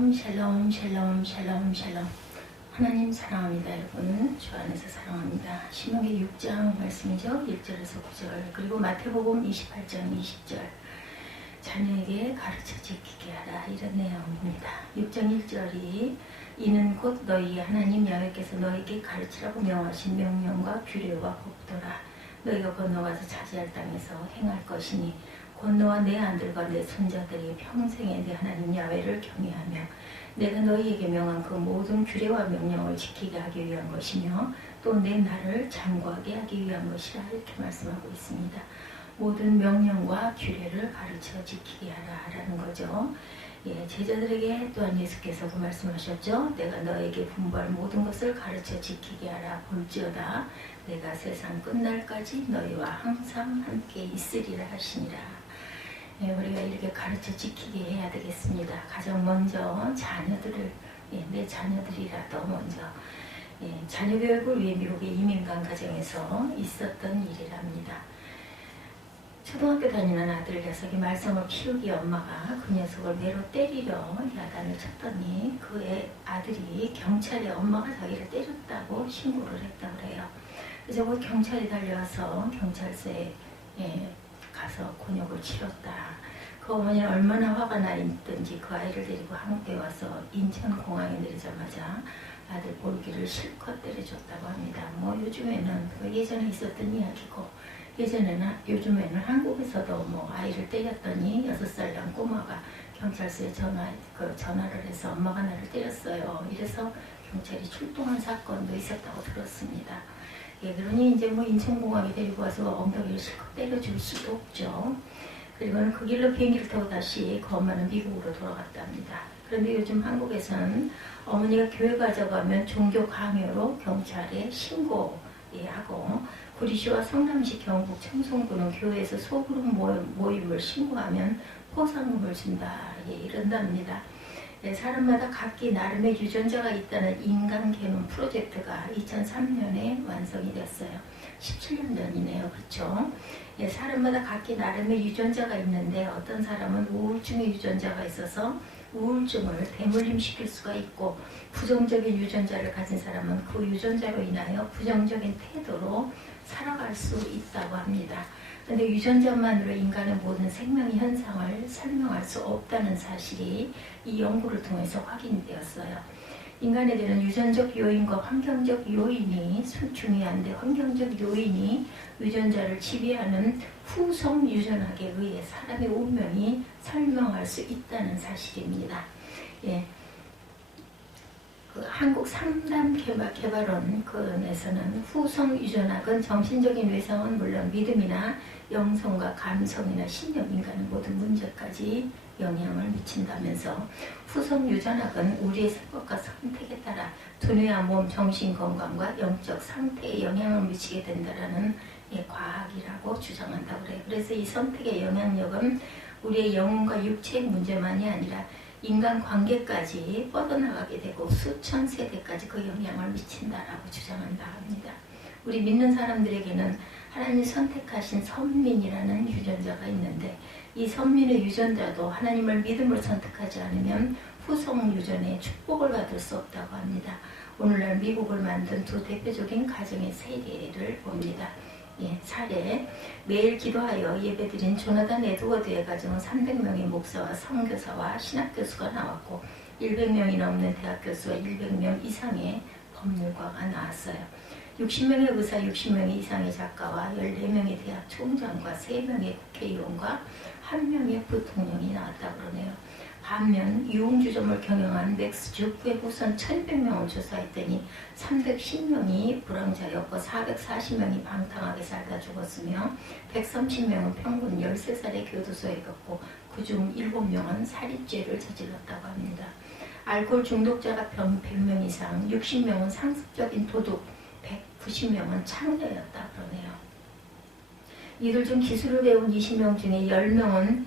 샬롬 샬롬 샬롬 샬롬 샬롬. 하나님 사랑합니다. 여러분 주 안에서 사랑합니다. 신명기 6장 말씀이죠. 1절에서 9절 그리고 마태복음 28장 20절 자녀에게 가르쳐 지키게 하라 이런 내용입니다. 6장 1절이 이는 곧 너희 하나님 야훼께서 너희에게 가르치라고 명하신 명령과 규례와 법도라. 너희가 건너가서 차지할 땅에서 행할 것이니 곧 너와 내 아들과 내 손자들이 평생에 내 하나님 야훼를 경외하며 내가 너희에게 명한 그 모든 규례와 명령을 지키게 하기 위한 것이며 또 내 나를 장구하게 하기 위한 것이라 이렇게 말씀하고 있습니다. 모든 명령과 규례를 가르쳐 지키게 하라라는 거죠. 제자들에게 또한 예수께서 그 말씀하셨죠. 내가 너에게 분부할 모든 것을 가르쳐 지키게 하라. 볼지어다 내가 세상 끝날까지 너희와 항상 함께 있으리라 하시니라. 우리가 이렇게 가르쳐 지키게 해야 되겠습니다. 가장 먼저 자녀들을 내 자녀들이라도 먼저 자녀 교육을 위해 미국의 이민간 가정에서 있었던 일이랍니다. 초등학교 다니는 아들 녀석이 말썽을 피우기에 엄마가 그 녀석을 매로 때리려 야단을 쳤더니 그의 아들이 경찰에 엄마가 자기를 때렸다고 신고를 했다고 그래요. 그래서 그 경찰이 달려와서 경찰서에 가서 곤욕을 치렀다. 그 어머니는 얼마나 화가 나 있든지 그 아이를 데리고 한국에 와서 인천공항에 내리자마자 아들 볼기를 실컷 때려줬다고 합니다. 요즘에는 예전에 있었던 이야기고 요즘에는 한국에서도 아이를 때렸더니 6살 난 꼬마가 경찰서에 전화를 해서 엄마가 나를 때렸어요. 이래서 경찰이 출동한 사건도 있었다고 들었습니다. 그러니 이제 인천공항에 데리고 와서 엉덩이를 실컷 때려줄 수도 없죠. 그리고는 그 길로 비행기를 타고 다시 그 엄마는 미국으로 돌아갔답니다. 그런데 요즘 한국에서는 어머니가 교회 가져가면 종교 강요로 경찰에 신고하고 구리시와 성남시 경북 청송군은 교회에서 소그룹 모임을 신고하면 포상금을 준다. 이런답니다. 사람마다 각기 나름의 유전자가 있다는 인간 개놈 프로젝트가 2003년에 완성이 됐어요. 17년 전이네요. 그렇죠? 사람마다 각기 나름의 유전자가 있는데 어떤 사람은 우울증의 유전자가 있어서 우울증을 대물림시킬 수가 있고 부정적인 유전자를 가진 사람은 그 유전자로 인하여 부정적인 태도로 살아갈 수 있다고 합니다. 그런데 유전자만으로 인간의 모든 생명의 현상을 설명할 수 없다는 사실이 이 연구를 통해서 확인이 되었어요. 인간에 대한 유전적 요인과 환경적 요인이 중요한데 환경적 요인이 유전자를 지배하는 후성 유전학에 의해 사람의 운명이 설명할 수 있다는 사실입니다. 한국 상담개발원에서는 후성 유전학은 정신적인 외상은 물론 믿음이나 영성과 감성이나 신념, 인간의 모든 문제까지 영향을 미친다면서 후성 유전학은 우리의 생각과 선택에 따라 두뇌와 몸, 정신 건강과 영적 상태에 영향을 미치게 된다라는 과학이라고 주장한다고 그래요. 그래서 이 선택의 영향력은 우리의 영혼과 육체의 문제만이 아니라 인간 관계까지 뻗어나가게 되고 수천 세대까지 그 영향을 미친다라고 주장한다고 합니다. 우리 믿는 사람들에게는 하나님 선택하신 선민이라는 유전자가 있는데 이 선민의 유전자도 하나님을 믿음으로 선택하지 않으면 후성 유전의 축복을 받을 수 없다고 합니다. 오늘날 미국을 만든 두 대표적인 가정의 세계를 봅니다. 사례, 매일 기도하여 예배드린 조나단 에드워드의 가정은 300명의 목사와 선교사와 신학교수가 나왔고 100명이 넘는 대학교수와 100명 이상의 법률가가 나왔어요. 60명의 의사, 60명 이상의 작가와 14명의 대학 총장과 3명의 국회의원과 1명의 부통령이 나왔다고 그러네요. 반면 유흥주점을 경영한 맥스 주크의 후손 1200명을 조사했더니 310명이 불황자였고 440명이 방탕하게 살다 죽었으며 130명은 평균 13살의 교도소에 갔고 그중 7명은 살인죄를 저질렀다고 합니다. 알코올 중독자가 100명 이상, 60명은 상습적인 도둑, 190명은 창녀였다 그러네요. 이들 중 기술을 배운 20명 중에 10명은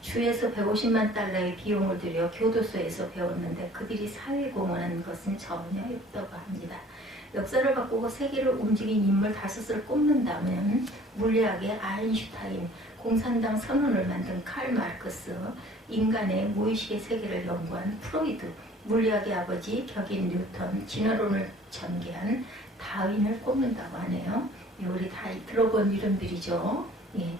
주에서 150만 달러의 비용을 들여 교도소에서 배웠는데 그들이 사회공헌한 것은 전혀 없다고 합니다. 역사를 바꾸고 세계를 움직인 인물 5을 꼽는다면 물리학의 아인슈타인, 공산당 선언을 만든 칼 마르크스, 인간의 무의식의 세계를 연구한 프로이드, 물리학의 아버지 격인 뉴턴, 진화론을 전개한 다윈을 꼽는다고 하네요. 우리 다 들어본 이름들이죠. 예.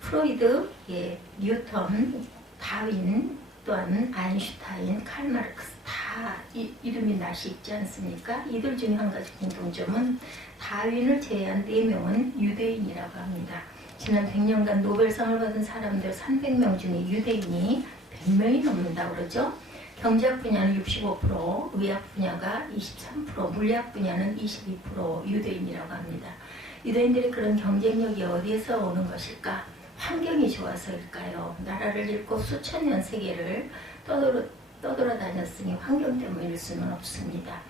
프로이드, 예, 뉴턴, 다윈, 또한 아인슈타인, 칼 마르크스 다 이름이 낯이 있지 않습니까? 이들 중에 한 가지 공통점은 다윈을 제외한 4명은 유대인이라고 합니다. 지난 100년간 노벨상을 받은 사람들 300명 중에 유대인이 100명이 넘는다고 그러죠. 경제학 분야는 65%, 의학 분야가 23%, 물리학 분야는 22% 유대인이라고 합니다. 유대인들의 그런 경쟁력이 어디에서 오는 것일까? 환경이 좋아서일까요? 나라를 잃고 수천 년 세계를 떠돌아다녔으니 환경 때문일 수는 없습니다.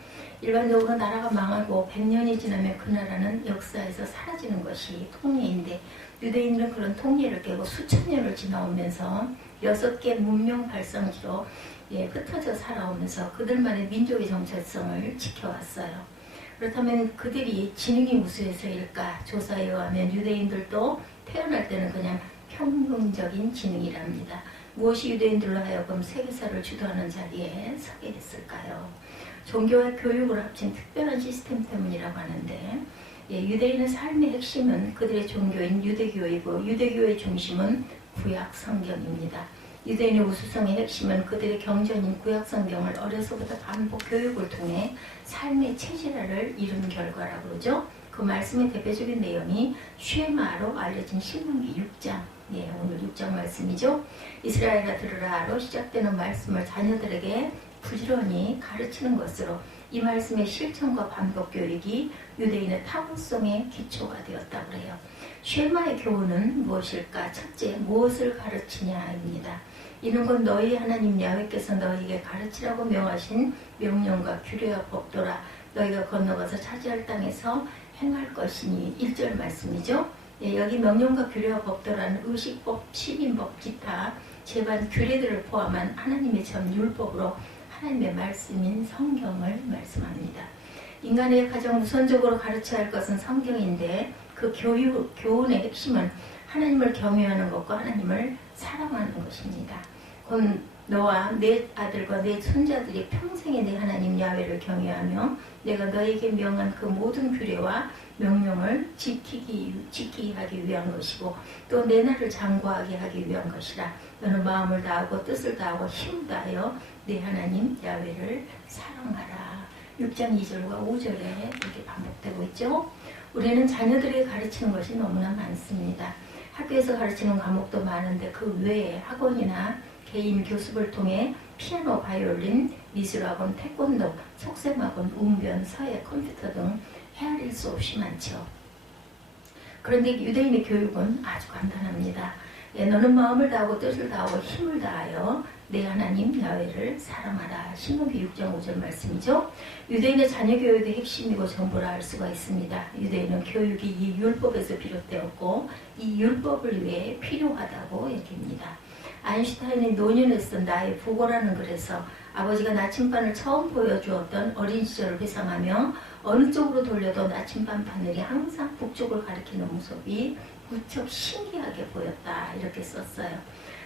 일반적으로 나라가 망하고 100년이 지나면 그 나라는 역사에서 사라지는 것이 통례인데 유대인들은 그런 통례를 깨고 수천 년을 지나오면서 6개 문명 발성지로 흩어져 살아오면서 그들만의 민족의 정체성을 지켜왔어요. 그렇다면 그들이 지능이 우수해서일까? 조사에 의하면 유대인들도 태어날 때는 그냥 평균적인 지능이랍니다. 무엇이 유대인들로 하여금 세계사를 주도하는 자리에 서게 됐을까요? 종교와 교육을 합친 특별한 시스템 때문이라고 하는데 유대인의 삶의 핵심은 그들의 종교인 유대교이고 유대교의 중심은 구약 성경입니다. 유대인의 우수성의 핵심은 그들의 경전인 구약 성경을 어려서부터 반복 교육을 통해 삶의 체질화를 이룬 결과라고 그러죠. 그 말씀의 대표적인 내용이 쉐마로 알려진 신명기 6장, 오늘 6장 말씀이죠. 이스라엘아 들으라로 시작되는 말씀을 자녀들에게 부지런히 가르치는 것으로 이 말씀의 실천과 반복 교육이 유대인의 타고성의 기초가 되었다고 해요. 쉐마의 교훈은 무엇일까? 첫째, 무엇을 가르치냐입니다. 이는 곧 너희 하나님 야훼께서 너희에게 가르치라고 명하신 명령과 규례와 법도라. 너희가 건너가서 차지할 땅에서 행할 것이니 1절 말씀이죠. 여기 명령과 규례와 법도라는 의식법, 시민법, 기타 제반 규례들을 포함한 하나님의 전 율법으로 하나님의 말씀인 성경을 말씀합니다. 인간의 가장 우선적으로 가르쳐야 할 것은 성경인데 그 교훈의 핵심은 하나님을 경외하는 것과 하나님을 사랑하는 것입니다. 곧 너와 내 아들과 내 손자들이 평생에 내 하나님 야훼를 경외하며 내가 너에게 명한 그 모든 규례와 명령을 지키게 하기 위한 것이고 또 내 날을 장구하게 하기 위한 것이라. 너는 마음을 다하고 뜻을 다하고 힘을 다하여 내 하나님 야훼를 사랑하라. 6장 2절과 5절에 이렇게 반복되고 있죠. 우리는 자녀들에게 가르치는 것이 너무나 많습니다. 학교에서 가르치는 과목도 많은데 그 외에 학원이나 개인 교습을 통해 피아노, 바이올린, 미술학원, 태권도, 속셈학원, 웅변, 서예, 컴퓨터 등 헤아릴 수 없이 많죠. 그런데 유대인의 교육은 아주 간단합니다. 너는 마음을 다하고 뜻을 다하고 힘을 다하여 내 하나님 야훼를 사랑하라. 신명기 6장 5절 말씀이죠. 유대인의 자녀 교육의 핵심이고 전부라 할 수가 있습니다. 유대인은 교육이 이 율법에서 비롯되었고 이 율법을 위해 필요하다고 얘기합니다. 아인슈타인이 노년에 쓴 나의 부고라는 글에서 아버지가 나침반을 처음 보여주었던 어린 시절을 회상하며 어느 쪽으로 돌려도 나침반 바늘이 항상 북쪽을 가리키는 모습이 무척 신기하게 보였다. 이렇게 썼어요.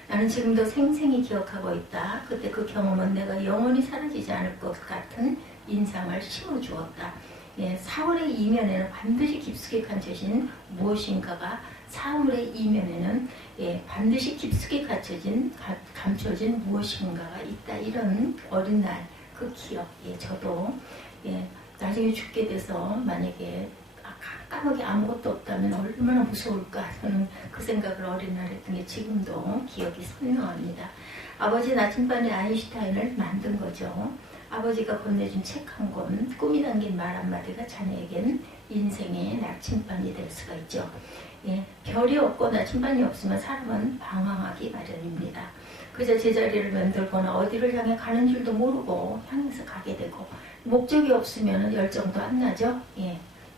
나는 지금도 생생히 기억하고 있다. 그때 그 경험은 내가 영원히 사라지지 않을 것 같은 인상을 심어주었다. 4월의 이면에는 반드시 깊숙이 감춰진 무엇인가가 4월의 이면에는 반드시 깊숙이 감춰진 무엇인가가 있다. 이런 어린날 그 기억. 저도 나중에 죽게 돼서 만약에 까마귀 아무것도 없다면 얼마나 무서울까. 저는 그 생각을 어린날 했던 게 지금도 기억이 선명합니다. 아버지 나침반에 아인슈타인을 만든 거죠. 아버지가 건네준 책 한 권, 꿈이 담긴 말 한마디가 자녀에겐 인생의 나침반이 될 수가 있죠. 별이 없고 나침반이 없으면 사람은 방황하기 마련입니다. 그저 제자리를 맴돌거나 어디를 향해 가는 줄도 모르고 향해서 가게 되고 목적이 없으면 열정도 안 나죠.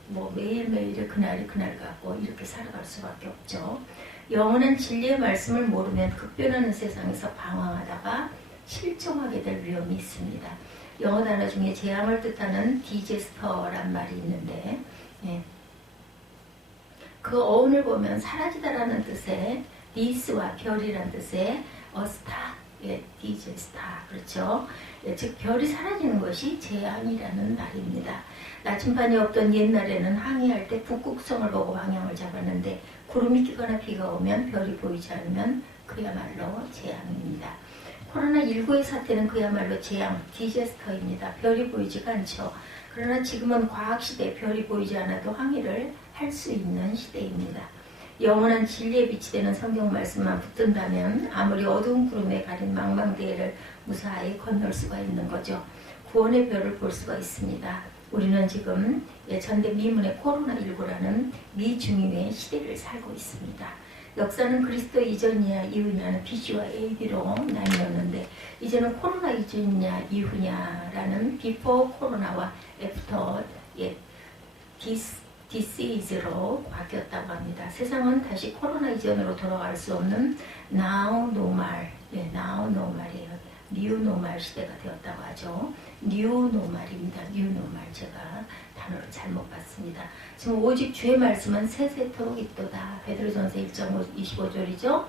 매일매일 그날 같고 이렇게 살아갈 수밖에 없죠. 영원한 진리의 말씀을 모르면 급변하는 세상에서 방황하다가 실종하게 될 위험이 있습니다. 영어 단어 중에 재앙을 뜻하는 디제스터란 말이 있는데 예. 그 어원을 보면 사라지다라는 뜻의 디스와 별이라는 뜻의 어스타, 예, 디제스타, 그렇죠. 예, 즉 별이 사라지는 것이 재앙이라는 말입니다. 나침반이 없던 옛날에는 항해할 때 북극성을 보고 방향을 잡았는데 구름이 끼거나 비가 오면 별이 보이지 않으면 그야말로 재앙입니다. 코로나19의 사태는 그야말로 재앙, 디제스터입니다. 별이 보이지가 않죠. 그러나 지금은 과학시대 별이 보이지 않아도 항해를 할 수 있는 시대입니다. 영원한 진리에 빛이 되는 성경 말씀만 붙든다면 아무리 어두운 구름에 가린 망망대해를 무사히 건널 수가 있는 거죠. 구원의 별을 볼 수가 있습니다. 우리는 지금 예천대 미문의 코로나19라는 미중임의 시대를 살고 있습니다. 역사는 그리스도 이전이냐 이후냐는 BC와 AD로 나뉘었는데 이제는 코로나 이전이냐 이후냐라는 비포 코로나와 애프터 디시즈로 바뀌었다고 합니다. 세상은 다시 코로나 이전으로 돌아갈 수 없는 now normal, now normal이에요. new normal 시대가 되었다고 하죠. new normal입니다. new normal 제가 단어를 잘못 봤습니다. 지금 오직 주의 말씀은 세세토록 있도다. 베드로전서 1장 25절이죠.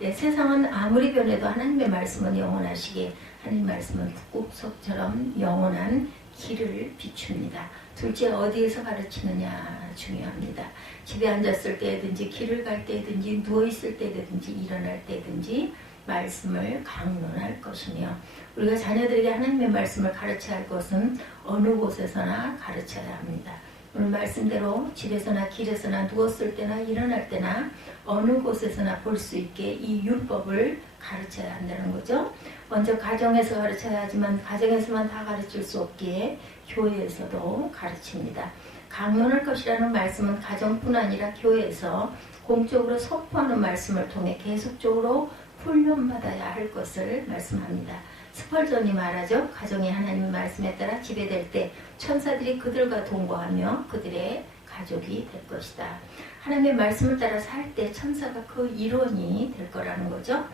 네, 세상은 아무리 변해도 하나님의 말씀은 영원하시기에 하나님 말씀은 북극석처럼 영원한 길을 비춥니다. 둘째, 어디에서 가르치느냐 중요합니다. 집에 앉았을 때든지 길을 갈 때든지 누워있을 때든지 일어날 때든지 말씀을 강론할 것이며 우리가 자녀들에게 하나님의 말씀을 가르쳐야 할 것은 어느 곳에서나 가르쳐야 합니다. 오늘 말씀대로 집에서나 길에서나 누웠을 때나 일어날 때나 어느 곳에서나 볼 수 있게 이 율법을 가르쳐야 한다는 거죠. 먼저 가정에서 가르쳐야 하지만 가정에서만 다 가르칠 수 없기에 교회에서도 가르칩니다. 강론할 것이라는 말씀은 가정뿐 아니라 교회에서 공적으로 선포하는 말씀을 통해 계속적으로 훈련받아야 할 것을 말씀합니다. 스펄전이 말하죠. 가정이 하나님의 말씀에 따라 지배될 때 천사들이 그들과 동거하며 그들의 가족이 될 것이다. 하나님의 말씀을 따라 살 때 천사가 그 일원이 될 거라는 거죠.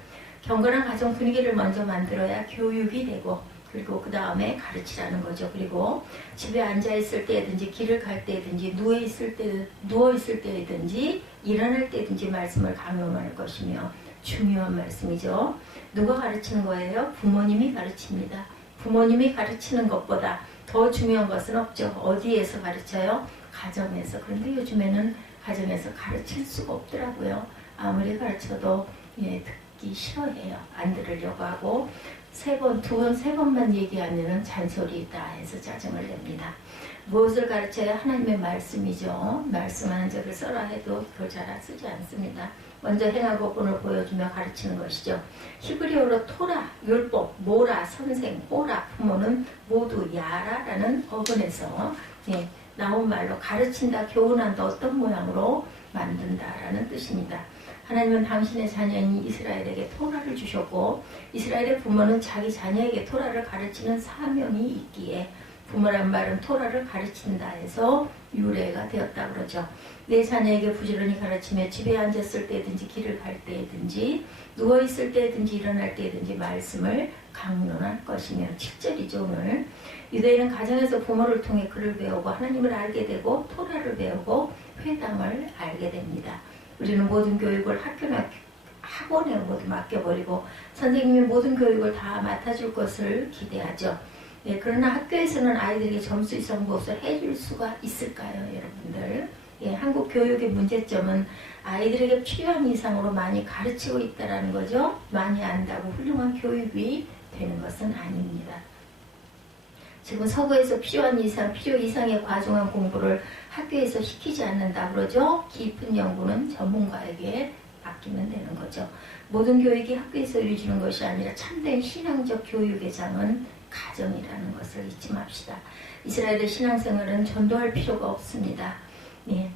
경건한 가정 분위기를 먼저 만들어야 교육이 되고 그리고 그 다음에 가르치라는 거죠. 그리고 집에 앉아있을 때든지 길을 갈 때든지 누워있을 때든지 일어날 때든지 말씀을 강론할 것이며 중요한 말씀이죠. 누가 가르치는 거예요? 부모님이 가르칩니다. 부모님이 가르치는 것보다 더 중요한 것은 없죠. 어디에서 가르쳐요? 가정에서. 그런데 요즘에는 가정에서 가르칠 수가 없더라고요. 아무리 가르쳐도 듣기 싫어해요. 안 들으려고 하고 세 번만 얘기하면 잔소리다 해서 짜증을 냅니다. 무엇을 가르쳐야 하나님의 말씀이죠. 말씀하는 적을 써라 해도 그걸 잘 쓰지 않습니다. 먼저 행하고 본을 보여주며 가르치는 것이죠. 히브리어로 토라, 율법, 모라, 선생, 오라, 부모는 모두 야라라는 어근에서 나온 말로 가르친다, 교훈한다, 어떤 모양으로 만든다라는 뜻입니다. 하나님은 당신의 자녀인 이스라엘에게 토라를 주셨고 이스라엘의 부모는 자기 자녀에게 토라를 가르치는 사명이 있기에 부모란 말은 토라를 가르친다 해서 유래가 되었다 그러죠. 내 자녀에게 부지런히 가르치며 집에 앉았을 때든지 길을 갈 때든지 누워있을 때든지 일어날 때든지 말씀을 강론할 것이며 7절이죠 오늘. 유대인은 가정에서 부모를 통해 글을 배우고 하나님을 알게 되고 토라를 배우고 회당을 알게 됩니다. 우리는 모든 교육을 학교나 학원에 모두 맡겨버리고 선생님이 모든 교육을 다 맡아줄 것을 기대하죠. 그러나 학교에서는 아이들에게 점수 이상 무엇을 해줄 수가 있을까요, 여러분들? 한국 교육의 문제점은 아이들에게 필요한 이상으로 많이 가르치고 있다는 거죠. 많이 안다고 훌륭한 교육이 되는 것은 아닙니다. 지금 서구에서 필요한 이상, 필요 이상의 과중한 공부를 학교에서 시키지 않는다 그러죠. 깊은 연구는 전문가에게 맡기면 되는 거죠. 모든 교육이 학교에서 이루어지는 것이 아니라 참된 신앙적 교육의 장은 가정이라는 것을 잊지 맙시다. 이스라엘의 신앙생활은 전도할 필요가 없습니다.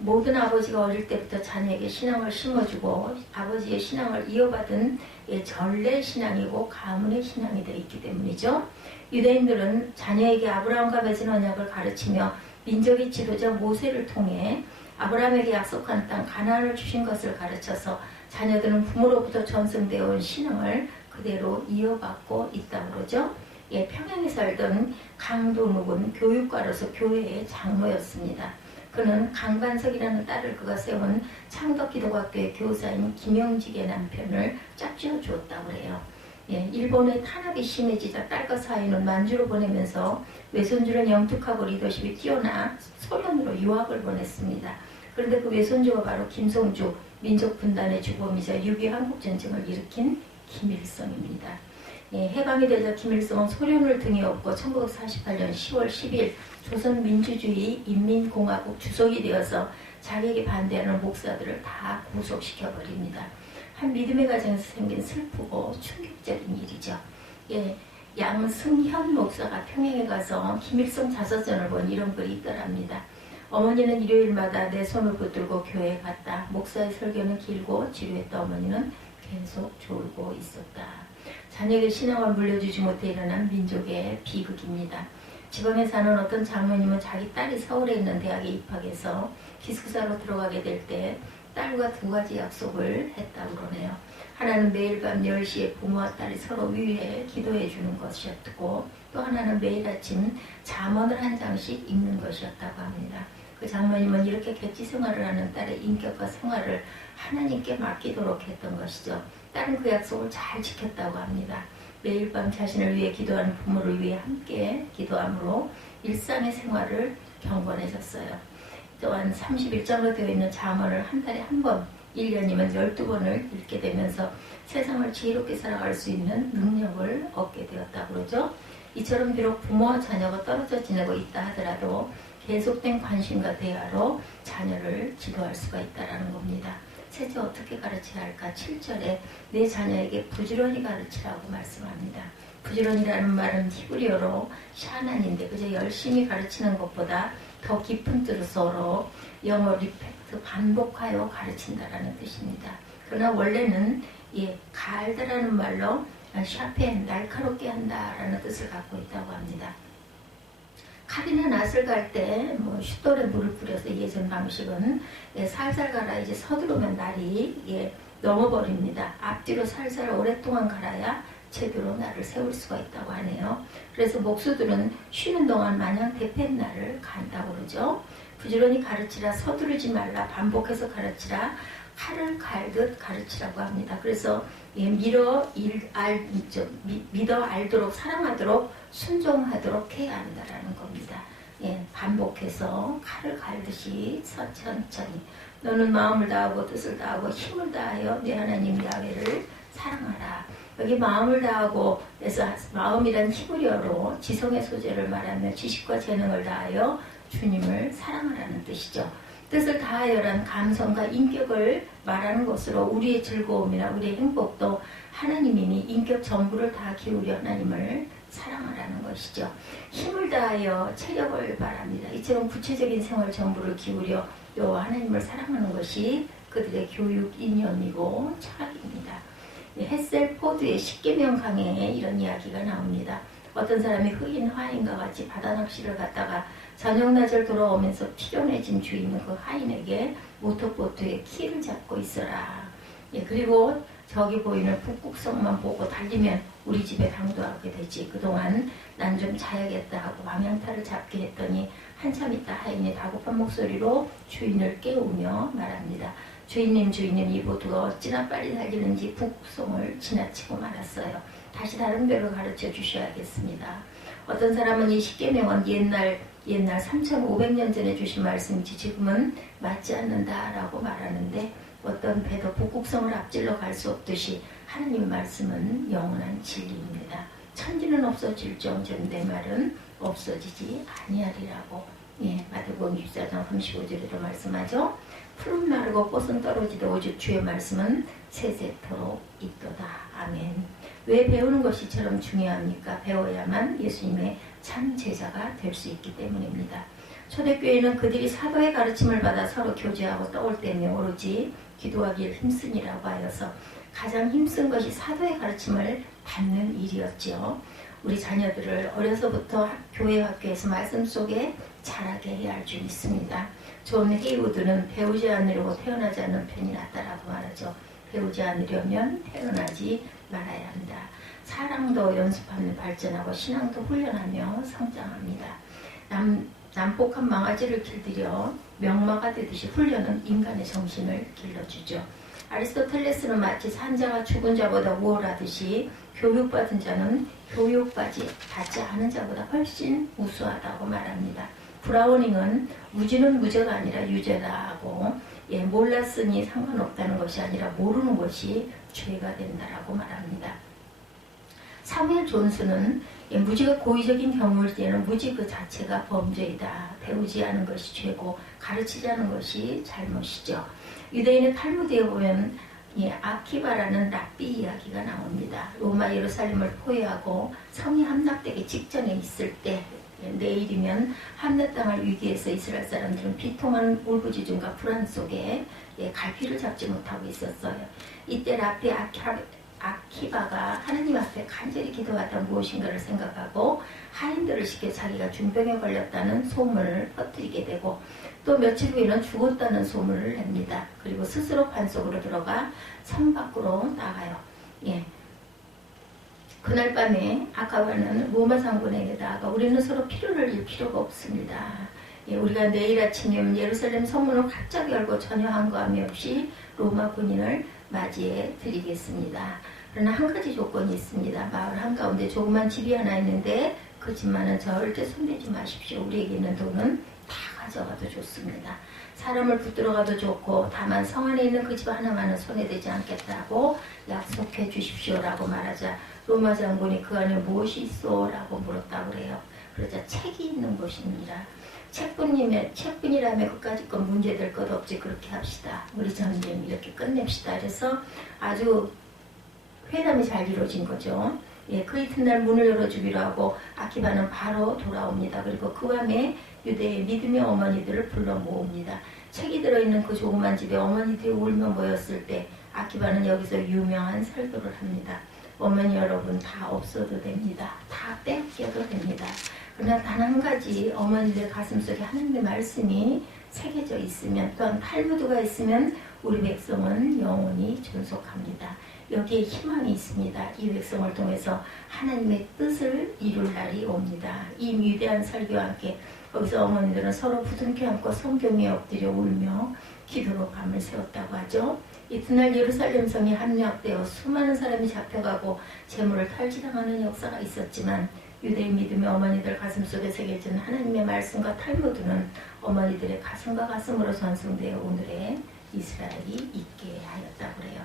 모든 아버지가 어릴 때부터 자녀에게 신앙을 심어주고 아버지의 신앙을 이어받은 전래 신앙이고 가문의 신앙이 되어 있기 때문이죠. 유대인들은 자녀에게 아브라함과 맺은 언약을 가르치며 민족의 지도자 모세를 통해 아브라함에게 약속한 땅 가나안을 주신 것을 가르쳐서 자녀들은 부모로부터 전승되어 온 신앙을 그대로 이어받고 있다고 그러죠. 예, 평양에 살던 강도묵은 교육가로서 교회의 장로였습니다. 그는 강반석이라는 딸을 그가 세운 창덕기독학교의 교사인 김영직의 남편을 짝지어 주었다고 해요. 예, 일본의 탄압이 심해지자 딸과 사이는 만주로 보내면서 외손주는 영특하고 리더십이 뛰어나 소련으로 유학을 보냈습니다. 그런데 그 외손주가 바로 김성주 민족분단의 주범이자 6.25 한국전쟁을 일으킨 김일성입니다. 예, 해방이 되자 김일성은 소련을 등에 업고 1948년 10월 10일 조선민주주의 인민공화국 주석이 되어서 자기에게 반대하는 목사들을 다 구속시켜버립니다. 한 믿음의 가정에서 생긴 슬프고 충격적인 일이죠. 예, 양승현 목사가 평양에 가서 김일성 자서전을 본 이런 글이 있더랍니다. 어머니는 일요일마다 내 손을 붙들고 교회에 갔다. 목사의 설교는 길고 지루했다. 어머니는 계속 졸고 있었다. 자녀에게 신앙을 물려주지 못해 일어난 민족의 비극입니다. 지방에 사는 어떤 장로님은 자기 딸이 서울에 있는 대학에 입학해서 기숙사로 들어가게 될 때 딸과 두 가지 약속을 했다고 그러네요. 하나는 매일 밤 10시에 부모와 딸이 서로 위해 기도해 주는 것이었고, 또 하나는 매일 아침 잠언을 한 장씩 읽는 것이었다고 합니다. 그 장로님은 이렇게 객지 생활을 하는 딸의 인격과 생활을 하나님께 맡기도록 했던 것이죠. 딸은 그 약속을 잘 지켰다고 합니다. 매일 밤 자신을 위해 기도하는 부모를 위해 함께 기도함으로 일상의 생활을 경건해졌어요. 또한 31장으로 되어 있는 잠언을 한 달에 한 번, 1년이면 12번을 읽게 되면서 세상을 지혜롭게 살아갈 수 있는 능력을 얻게 되었다고 그러죠. 이처럼 비록 부모와 자녀가 떨어져 지내고 있다 하더라도 계속된 관심과 대화로 자녀를 지도할 수가 있다는 겁니다. 셋째 어떻게 가르쳐야 할까? 7절에 내 자녀에게 부지런히 가르치라고 말씀합니다. 부지런이라는 말은 히브리어로 샤난인데 그저 열심히 가르치는 것보다 더 깊은 뜻으로 영어 리펙트 반복하여 가르친다라는 뜻입니다. 그러나 원래는 갈드라는 말로 샤펜 날카롭게 한다라는 뜻을 갖고 있다고 합니다. 칼이나 낫을 갈 때 슛돌에 물을 뿌려서 예전 방식은 살살 갈아 이제 서두르면 날이 넘어버립니다. 앞뒤로 살살 오랫동안 갈아야 제대로 날을 세울 수가 있다고 하네요. 그래서 목수들은 쉬는 동안 마냥 대패 날을 간다고 그러죠. 부지런히 가르치라, 서두르지 말라, 반복해서 가르치라, 칼을 갈듯 가르치라고 합니다. 그래서 믿어 알도록, 사랑하도록, 순종하도록 해야 한다라는 겁니다. 반복해서 칼을 갈듯이 천천히 너는 마음을 다하고 뜻을 다하고 힘을 다하여 내 하나님 야훼를 사랑하라. 여기 마음을 다하고 해서 마음이란 히브리어로 지성의 소재를 말하며 지식과 재능을 다하여 주님을 사랑하라는 뜻이죠. 뜻을 다하여란 감성과 인격을 말하는 것으로 우리의 즐거움이나 우리의 행복도 하나님이니 인격 전부를 다 기울여 하나님을 사랑하라는 것이죠. 힘을 다하여 체력을 바랍니다. 이처럼 구체적인 생활 전부를 기울여 또 하나님을 사랑하는 것이 그들의 교육 이념이고 철학입니다. 햇셀 포드의 10계명 강해에 이런 이야기가 나옵니다. 어떤 사람이 흑인 하인과 같이 바다 낚시를 갔다가 저녁낮을 돌아오면서 피곤해진 주인은 그 하인에게 모터보트의 키를 잡고 있어라. 그리고 저기 보이는 북극성만 보고 달리면 우리 집에 당도하게 되지. 그동안 난 좀 자야겠다 하고 방향타를 잡게 했더니 한참 있다 하인이 다급한 목소리로 주인을 깨우며 말합니다. 주인님 이 보트가 어찌나 빨리 달리는지 북극성을 지나치고 말았어요. 다시 다른 배로 가르쳐 주셔야겠습니다. 어떤 사람은 이 10계명은 옛날 3,500년 전에 주신 말씀이지 지금은 맞지 않는다라고 말하는데 어떤 배도 북극성을 앞질러 갈 수 없듯이 하나님의 말씀은 영원한 진리입니다. 천지는 없어질정전 내 말은 없어지지 아니하리라고 마태복음 24장 35절에도 말씀하죠. 풀은 마르고 꽃은 떨어지도 오직 주의 말씀은 세세토록 있도다. 아멘. 왜 배우는 것이 이처럼 중요합니까? 배워야만 예수님의 참 제자가 될 수 있기 때문입니다. 초대교회는 그들이 사도의 가르침을 받아 서로 교제하고 떠올 때며 오로지 기도하기를 힘쓰니라고 하여서 가장 힘쓴 것이 사도의 가르침을 받는 일이었지요. 우리 자녀들을 어려서부터 교회 학교에서 말씀 속에 자라게 해야 할 줄 믿습니다. 존 헤이우드는 배우지 않으려고 태어나지 않는 편이 낫다라고 말하죠. 배우지 않으려면 태어나지 말아야 한다. 사랑도 연습하며 발전하고 신앙도 훈련하며 성장합니다. 난폭한 망아지를 길들여 명마가 되듯이 훈련은 인간의 정신을 길러주죠. 아리스토텔레스는 마치 산자가 죽은 자보다 우월하듯이 교육받은 자는 교육까지 받지 않은 자보다 훨씬 우수하다고 말합니다. 브라우닝은 무지는 무죄가 아니라 유죄다 하고 몰랐으니 상관없다는 것이 아니라 모르는 것이 죄가 된다라고 말합니다. 사무엘 존스는 무지가 고의적인 경우일 때는 무지 그 자체가 범죄이다. 배우지 않은 것이 죄고 가르치지 않은 것이 잘못이죠. 유대인의 탈무드에 보면 아키바라는 랍비 이야기가 나옵니다. 로마 예루살렘을 포위하고 성이 함락되기 직전에 있을 때 내일이면 함락당할 위기에서 이스라엘 사람들은 비통한 울부짖음과 불안 속에 갈피를 잡지 못하고 있었어요. 이때 랍비 아키바가 하나님 앞에 간절히 기도하다 무엇인가를 생각하고 하인들을 시켜 자기가 중병에 걸렸다는 소문을 퍼뜨리게 되고 또 며칠 후에는 죽었다는 소문을 냅니다. 그리고 스스로 관 속으로 들어가 성 밖으로 나가요. 그날 밤에 아카바는 로마 장군에게 다가 우리는 서로 피를 흘릴 필요가 없습니다. 우리가 내일 아침이면 예루살렘 성문을 활짝 열고 전혀 항거함이 없이 로마 군인을 맞이해 드리겠습니다. 그러나 한 가지 조건이 있습니다. 마을 한가운데 조그만 집이 하나 있는데 그 집만은 절대 손대지 마십시오. 우리에게 있는 돈은 다 가져가도 좋습니다. 사람을 붙들어가도 좋고 다만 성 안에 있는 그 집 하나만은 손해되지 않겠다고 약속해 주십시오라고 말하자 로마 장군이 그 안에 무엇이 있어? 라고 물었다고 그래요. 그러자 책이 있는 곳입니다. 책뿐이라면 그까짓 건 문제될 것 없지. 그렇게 합시다. 우리 전쟁 이렇게 끝냅시다. 그래서 아주 회담이 잘 이루어진 거죠. 그 이튿날 문을 열어주기로 하고 아키바는 바로 돌아옵니다. 그리고 그 밤에 유대의 믿음의 어머니들을 불러 모읍니다. 책이 들어있는 그 조그만 집에 어머니들이 울며 모였을 때 아키바는 여기서 유명한 설교를 합니다. 어머니 여러분 다 없어도 됩니다. 다 뺏겨도 됩니다. 그러나 단 한 가지 어머니들 가슴속에 하나님의 말씀이 새겨져 있으면 또한 탈무드가 있으면 우리 백성은 영원히 존속합니다. 여기에 희망이 있습니다. 이 백성을 통해서 하나님의 뜻을 이룰 날이 옵니다. 이 위대한 설교와 함께 거기서 어머니들은 서로 부둥켜 안고 성경에 엎드려 울며 기도로 밤을 새웠다고 하죠. 이튿날 예루살렘 성이 함락되어 수많은 사람이 잡혀가고 재물을 탈취당하는 역사가 있었지만 유대인 믿음의 어머니들 가슴속에 새겨진 하나님의 말씀과 탈무드는 어머니들의 가슴과 가슴으로 전송되어 오늘의 이스라엘이 있게 하였다고 그래요.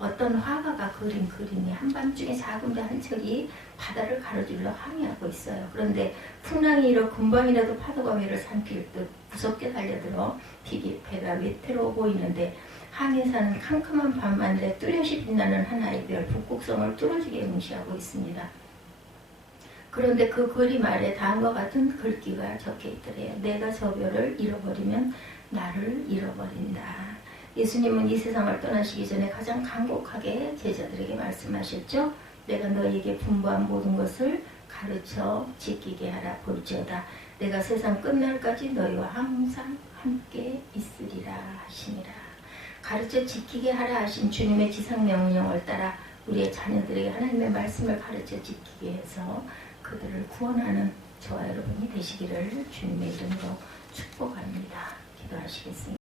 어떤 화가가 그린 그림이 한밤중에 작은 배 한 척이 바다를 가로질러 항해하고 있어요. 그런데 풍랑이 일어 금방이라도 파도가 배를 삼킬 듯 무섭게 달려들어 배가 위태로워 보이는데 항해사는 캄캄한 밤만데 뚜렷이 빛나는 하나의 별 북극성을 뚫어지게 응시하고 있습니다. 그런데 그 그림 아래 다음과 같은 글귀가 적혀 있더래요. 내가 저 별을 잃어버리면 나를 잃어버린다. 예수님은 이 세상을 떠나시기 전에 가장 간곡하게 제자들에게 말씀하셨죠. 내가 너희에게 분부한 모든 것을 가르쳐 지키게 하라. 볼지어다 내가 세상 끝날까지 너희와 항상 함께 있으리라 하시니라. 가르쳐 지키게 하라 하신 주님의 지상명령을 따라 우리의 자녀들에게 하나님의 말씀을 가르쳐 지키게 해서 그들을 구원하는 저와 여러분이 되시기를 주님의 이름으로 축복합니다. 기도하시겠습니다.